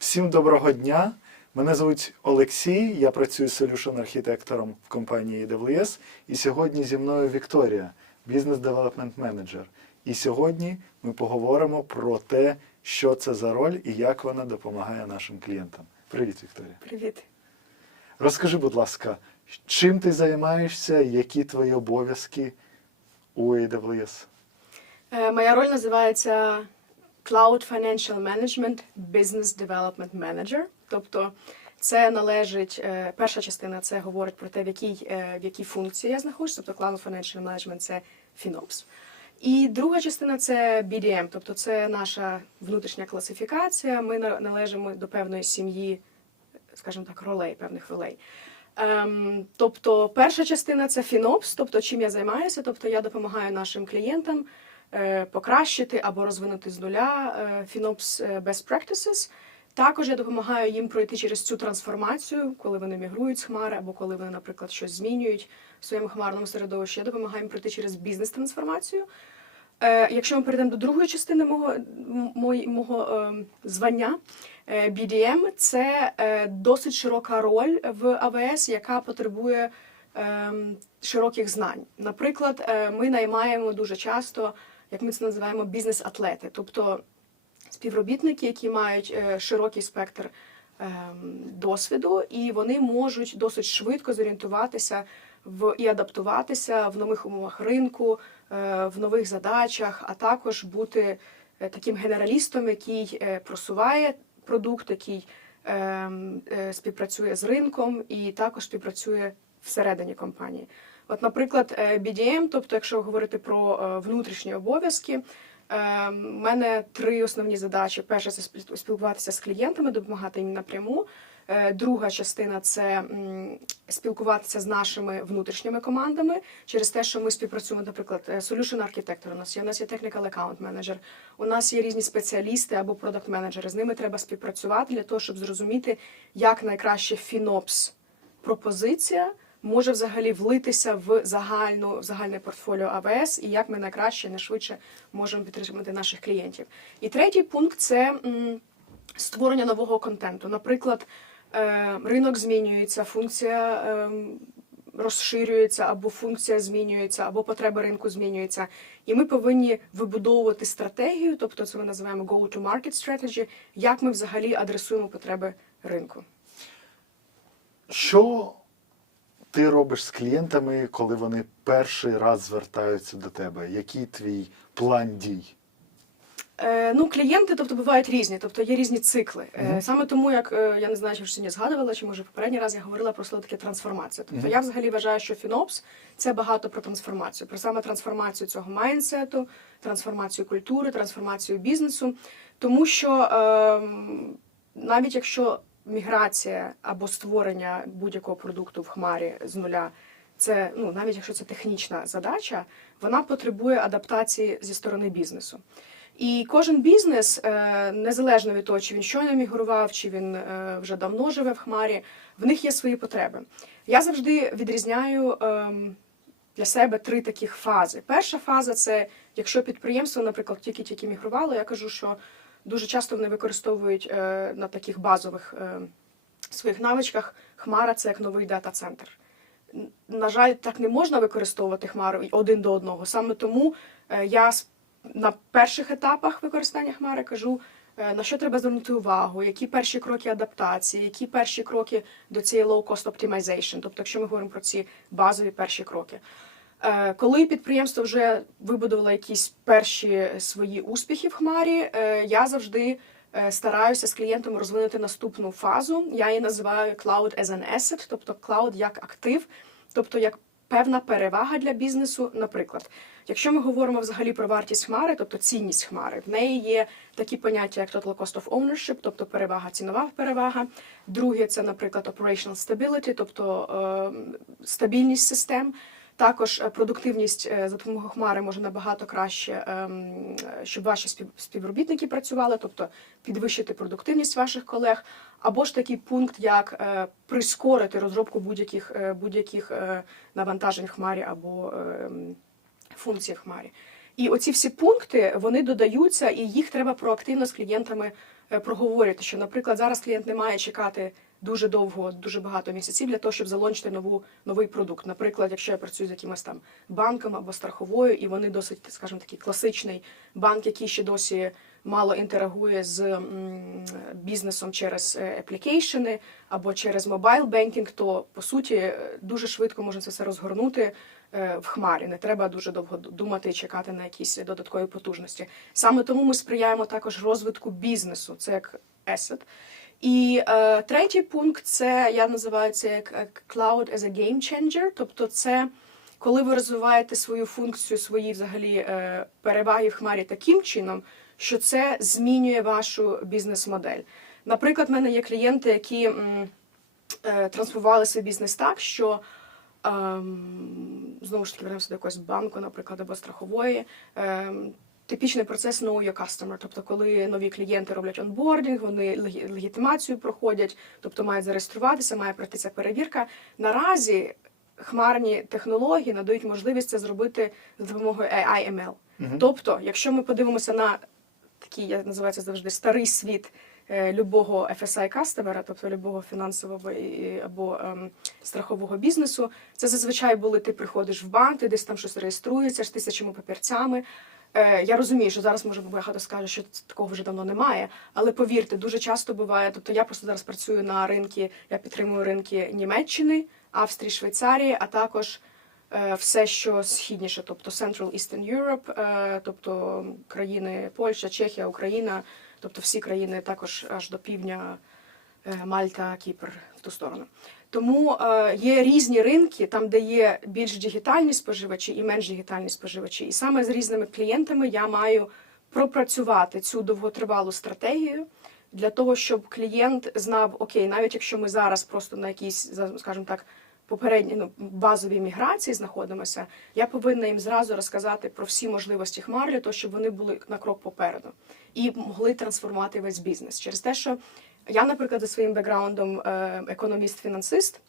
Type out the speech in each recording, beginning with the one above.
Всім доброго дня. Мене звуть Олексій, я працюю solution архітектором в компанії AWS. І сьогодні зі мною Вікторія, бізнес девелопмент менеджер. І сьогодні ми поговоримо про те, що це за роль і як вона допомагає нашим клієнтам. Привіт, Вікторія. Привіт. Розкажи, будь ласка, чим ти займаєшся, які твої обов'язки у AWS? Е, Моя роль називається Cloud Financial Management Business Development Manager. Тобто це належить, е, перша частина це говорить про те, в якій, е, в якій функції я знаходжусь, тобто Cloud Financial Management це FinOps. І друга частина це BDM, тобто це наша внутрішня класифікація. Ми на- належимо до певної сім'ї, скажімо так, ролей, певних ролей. Ем, тобто, перша частина це FinOps, тобто чим я займаюся, тобто я допомагаю нашим клієнтам покращити або розвинути з нуля е, FinOps е, Best Practices. Також я допомагаю їм пройти через цю трансформацію, коли вони мігрують з хмари, або коли вони, наприклад, щось змінюють в своєму хмарному середовищі. Я допомагаю їм пройти через бізнес-трансформацію. Е, Якщо ми перейдемо до другої частини мого, мого е, звання, е, BDM – це е, досить широка роль в АВС, яка потребує е, широких знань. Наприклад, е, ми наймаємо дуже часто, як ми це називаємо, бізнес-атлети, тобто співробітники, які мають е, широкий спектр ем, досвіду, і вони можуть досить швидко зорієнтуватися в і адаптуватися в нових умовах ринку, е, в нових задачах, а також бути е, таким генералістом, який просуває продукт, який ем, співпрацює з ринком і також співпрацює всередині компанії. От, наприклад, е, BDM, тобто, якщо говорити про е, внутрішні обов'язки, у мене три основні задачі. Перша це спілкуватися з клієнтами, допомагати їм напряму. Е, Друга частина це спілкуватися з нашими внутрішніми командами через те, що ми співпрацюємо, наприклад, е, solution архітектор у нас є, у нас є technical account manager, у нас є різні спеціалісти або продакт менеджери. З ними треба співпрацювати для того, щоб зрозуміти, як найкраще FinOps пропозиція може взагалі влитися в загальну в загальне портфоліо АВС і як ми найкраще найшвидше можемо підтримати наших клієнтів. І третій пункт це створення нового контенту. Наприклад, е, ринок змінюється, функція. ем, Розширюється або функція змінюється, або потреби ринку змінюються, і ми повинні вибудовувати стратегію, тобто це ми називаємо go-to-market strategy, як ми взагалі адресуємо потреби ринку. Що ти робиш з клієнтами, коли вони перший раз звертаються до тебе? Який твій план дій? Е, ну, клієнти, тобто, бувають різні, тобто є різні цикли. Е, Мгм. Саме тому, як е, я не знаю, чи сьогодні згадувала, чи може попередній раз я говорила про слово таке трансформація. Тобто Мгм. я взагалі вважаю, що FinOps – це багато про трансформацію, про саме трансформацію цього майндсету, трансформацію культури, трансформацію бізнесу. Тому що ем, навіть якщо міграція або створення будь-якого продукту в хмарі з нуля. Це ну навіть якщо це технічна задача, вона потребує адаптації зі сторони бізнесу. І кожен бізнес, е, незалежно від того, чи він щойно мігрував, чи він е, вже давно живе в хмарі, в них є свої потреби. Я завжди відрізняю ем, для себе три таких фази. Перша фаза це якщо підприємство, наприклад, тільки тільки мігрувало, я кажу, що дуже часто вони використовують е, на таких базових е, своїх навичках хмара це як новий дата-центр. На жаль, так не можна використовувати хмару один до одного. Саме тому е, я на перших етапах використання хмари кажу, на що треба звернути увагу, які перші кроки адаптації, які перші кроки до цієї low-cost optimization, тобто, якщо ми говоримо про ці базові перші кроки. Е, Коли підприємство вже вибудувало якісь перші свої успіхи в хмарі, е, я завжди е, стараюся з клієнтом розвинути наступну фазу. Я її називаю Cloud as an asset, тобто Cloud як актив, тобто як певна перевага для бізнесу. Наприклад, якщо ми говоримо взагалі про вартість хмари, тобто цінність хмари, в неї є такі поняття, як total cost of ownership, тобто перевага, цінова перевага. Друге, це, наприклад, operational stability, тобто стабільність систем. Також е, продуктивність е, за допомогою хмари може набагато краще, ем, щоб ваші спів- співробітники працювали, тобто підвищити продуктивність ваших колег, або ж такий пункт, як е, прискорити розробку будь-яких е, навантажень в хмарі або ем, функцій в хмарі. І оці всі пункти вони додаються, і їх треба проактивно з клієнтами проговорювати. Що, наприклад, зараз клієнт не має чекати дуже довго, дуже багато місяців для того, щоб залончити нову новий продукт. Наприклад, якщо я працюю з якимось там банком або страховою, і вони досить, скажімо, такий класичний банк, який ще досі мало інтерагує з бізнесом через е, аплікейшени або через мобайл бенкінг, то по суті е, дуже швидко можна це все розгорнути е, в хмарі. Не треба дуже довго думати і чекати на якісь додаткові потужності. Саме тому ми сприяємо також розвитку бізнесу. Це як asset. І е, третій пункт це я називаю це як е, cloud as a game changer, тобто це коли ви розвиваєте свою функцію, свої взагалі е, переваги в хмарі таким чином, що це змінює вашу бізнес-модель. Наприклад, в мене є клієнти, які м, е, трансформували свій бізнес так, що ем, знову ж таки вернемося до якогось банку, наприклад, або страхової. Ем, Типічний процес know your customer, тобто коли нові клієнти роблять онбордінг, вони легі- легітимацію проходять, тобто мають зареєструватися, має пройти ця перевірка. Наразі хмарні технології надають можливість це зробити за допомогою AI ML. Мгм. Тобто, якщо ми подивимося на такий, я називаю це завжди старий світ е, любого FSI кастомера, тобто любого фінансового або ем, страхового бізнесу, це зазвичай були ти приходиш в банк, ти десь там щось реєструється з тисячами папірцями. Е, я розумію, що зараз може багато скаже, що такого вже давно немає. Але повірте, дуже часто буває. Тобто я просто зараз працюю на ринки, я підтримую ринки Німеччини, Австрії, Швейцарії, а також е, все, що східніше, тобто Central Eastern Europe, е, тобто країни Польща, Чехія, Україна, тобто всі країни також аж до півдня е, Мальта, Кіпр в ту сторону. Тому е, є різні ринки, там, де є більш дігітальні споживачі і менш дігітальні споживачі. І саме з різними клієнтами я маю пропрацювати цю довготривалу стратегію для того, щоб клієнт знав, окей, навіть якщо ми зараз просто на якійсь, скажімо так, попередній ну, базовій міграції знаходимося, я повинна їм зразу розказати про всі можливості хмар для того, щоб вони були на крок попереду і могли трансформувати весь бізнес. Через те, що я, наприклад, за своїм бекграундом е, економіст-фінансист.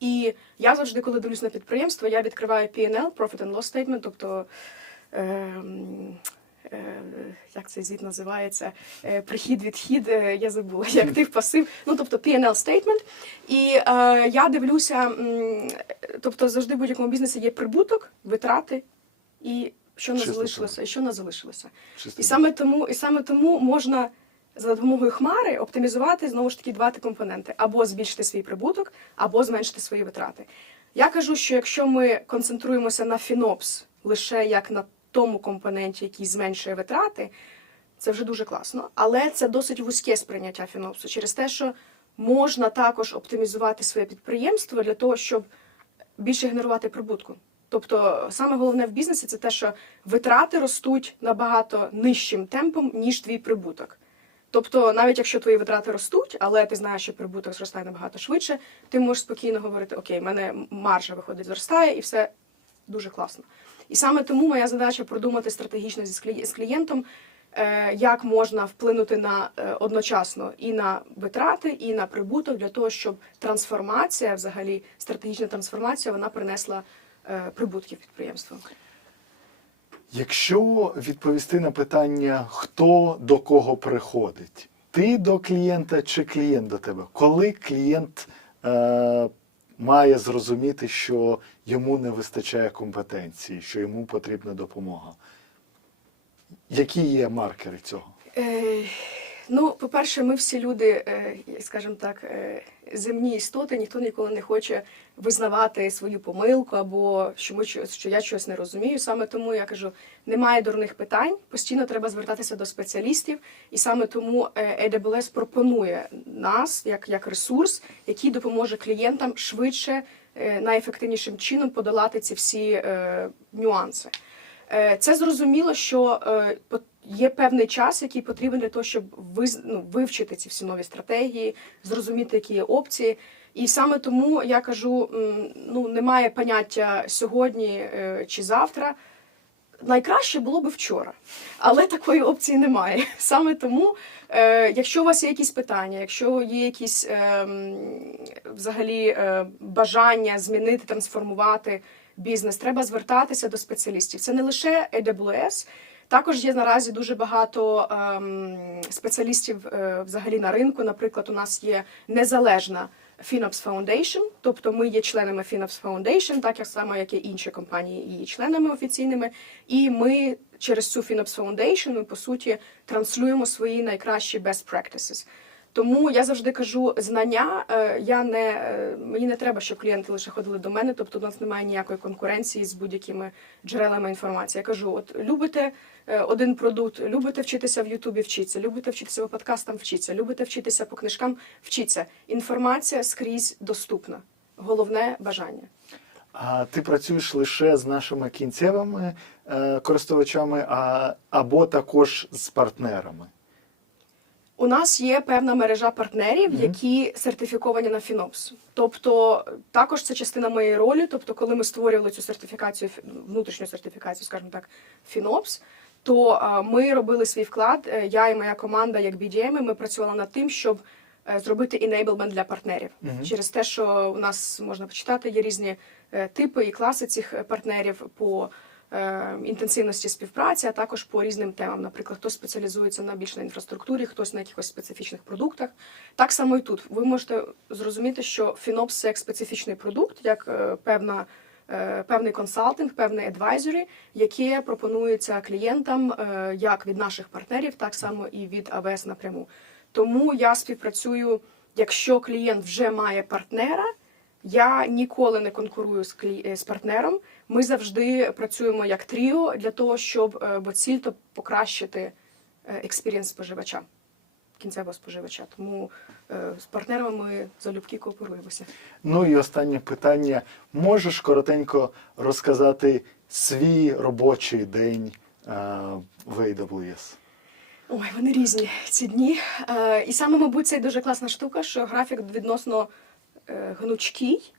І я завжди, коли дивлюсь на підприємство, я відкриваю P&L, Profit and Loss Statement, тобто ем, е, як цей звіт називається? Е, Прихід, відхід, е, я забула, як актив, пасив. Ну, тобто P&L Statement. І е, я дивлюся, тобто завжди в будь-якому бізнесі є прибуток, витрати і що не залишилося, і що не залишилося. Чисто І саме тому, і саме тому можна за допомогою хмари оптимізувати знову ж таки два ті компоненти: або збільшити свій прибуток, або зменшити свої витрати. Я кажу, що якщо ми концентруємося на фінопс лише як на тому компоненті, який зменшує витрати, це вже дуже класно. Але це досить вузьке сприйняття фінопсу через те, що можна також оптимізувати своє підприємство для того, щоб більше генерувати прибутку. Тобто саме головне в бізнесі це те, що витрати ростуть набагато нижчим темпом, ніж твій прибуток. Тобто, навіть якщо твої витрати ростуть, але ти знаєш, що прибуток зростає набагато швидше, ти можеш спокійно говорити: Окей, в мене маржа виходить, зростає, і все дуже класно. І саме тому моя задача продумати стратегічно з клієнтом, е, як можна вплинути на е, одночасно і на витрати, і на прибуток для того, щоб трансформація, взагалі стратегічна трансформація, вона принесла е, прибутки в підприємство. Якщо відповісти на питання, хто до кого приходить, ти до клієнта чи клієнт до тебе? Коли клієнт е, має зрозуміти, що йому не вистачає компетенції, що йому потрібна допомога? Які є маркери цього? Ну, по-перше, ми всі люди, е, скажімо так, е, земні істоти, ніхто ніколи не хоче визнавати свою помилку або що, ми, що я щось не розумію. Саме тому я кажу, немає дурних питань, постійно треба звертатися до спеціалістів, і саме тому е, AWS пропонує нас як, як ресурс, який допоможе клієнтам швидше, найефективнішим чином подолати ці всі е, нюанси. Це зрозуміло, що е, є певний час, який потрібен для того, щоб ну, вивчити ці всі нові стратегії, зрозуміти, які є опції. І саме тому я кажу: ну немає поняття сьогодні е, чи завтра. Найкраще було би вчора, але такої опції немає. Саме тому, е, якщо у вас є якісь питання, якщо є якісь е, взагалі е, бажання змінити, трансформувати бізнес, треба звертатися до спеціалістів. Це не лише AWS, також є наразі дуже багато ем, спеціалістів е, взагалі на ринку. Наприклад, у нас є незалежна FinOps Foundation, тобто ми є членами FinOps Foundation, так як само, як і інші компанії її членами офіційними. І ми через цю FinOps Foundation ми по суті транслюємо свої найкращі best practices. Тому я завжди кажу, знання е, я не е, мені не треба, щоб клієнти лише ходили до мене. Тобто, у нас немає ніякої конкуренції з будь-якими джерелами інформації. Я кажу: от любите е, один продукт, любите вчитися в Ютубі, вчіться, любите вчитися по подкастам, вчіться, любите вчитися по книжкам, вчіться. Інформація скрізь доступна. Головне бажання. А ти працюєш лише з нашими кінцевими користувачами, а, або також з партнерами. У нас є певна мережа партнерів, Мгм. які сертифіковані на FinOps. Тобто також це частина моєї ролі. Тобто, коли ми створювали цю сертифікацію, внутрішню сертифікацію, скажімо так, FinOps, то ми робили свій вклад. е, Я і моя команда, як BDM, ми працювали над тим, щоб е, зробити enablement для партнерів. Мгм. Через те, що у нас можна почитати, є різні е, типи і класи цих партнерів по інтенсивності співпраці, а також по різним темам. Наприклад, хтось спеціалізується на більш на інфраструктурі, хтось на якихось специфічних продуктах. Так само і тут. Ви можете зрозуміти, що це як специфічний продукт, як е, певна. е, Певний консалтинг, певний адвайзері, яке пропонується клієнтам е, як від наших партнерів, так само і від АВС напряму. Тому я співпрацюю, якщо клієнт вже має партнера, я ніколи не конкурую е, з партнером. Ми завжди працюємо як тріо для того, щоб е, бо ціль то покращити експірієнс споживача, кінцевого споживача. Тому е, з партнерами ми залюбки кооперуємося. Ну і останнє питання. Можеш коротенько розказати свій робочий день е, в AWS? Ой, вони різні ці дні. Е, і саме, мабуть, це дуже класна штука, що графік відносно е, гнучкий.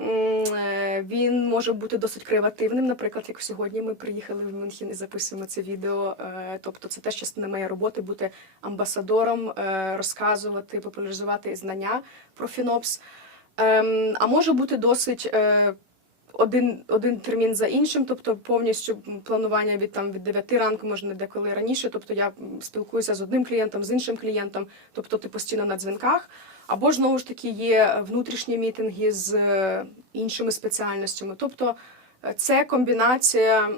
Е, Він може бути досить креативним. Наприклад, як сьогодні ми приїхали в Мюнхен і записуємо це відео. Е, Тобто, це теж частина моєї роботи бути амбасадором, е, розказувати, популяризувати знання про Фінопс. Ем, А може бути досить один, один термін за іншим, тобто повністю планування від там від 9 ранку, можна деколи раніше. Тобто я спілкуюся з одним клієнтом, з іншим клієнтом, тобто ти постійно на дзвінках. Або знову ж таки є внутрішні мітинги з е, іншими спеціальностями. Тобто е, це комбінація,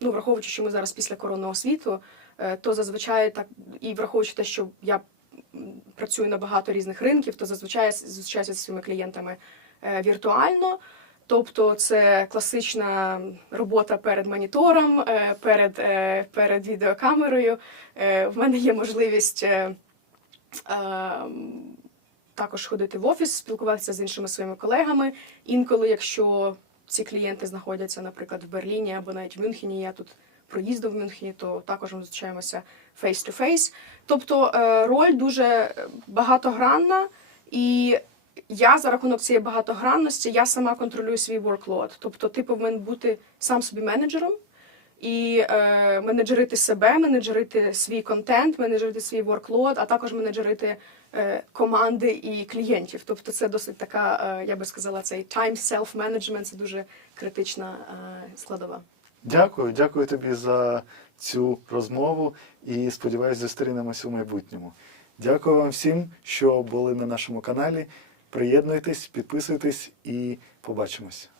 ну враховуючи, що ми зараз після коронного світу, е, то зазвичай так і враховуючи те, що я працюю на багато різних ринків, то зазвичай зустрічаюся зі своїми клієнтами віртуально. Тобто це класична робота перед монітором, перед, перед відеокамерою. В мене є можливість е, е, також ходити в офіс, спілкуватися з іншими своїми колегами. Інколи, якщо ці клієнти знаходяться, наприклад, в Берліні або навіть в Мюнхені, я тут проїздив в Мюнхені, то також ми зустрічаємося face-to-face. Тобто е, роль дуже багатогранна і я за рахунок цієї багатогранності я сама контролюю свій workload. Тобто ти повинен бути сам собі менеджером і е, менеджерити себе, менеджерити свій контент, менеджерити свій workload, а також менеджерити е, команди і клієнтів. Тобто це досить така, е, я би сказала, цей time self-management, це дуже критична е, складова. Дякую, дякую тобі за цю розмову і сподіваюся, зустрінемось у майбутньому. Дякую вам всім, що були на нашому каналі. Приєднуйтесь, підписуйтесь і побачимось.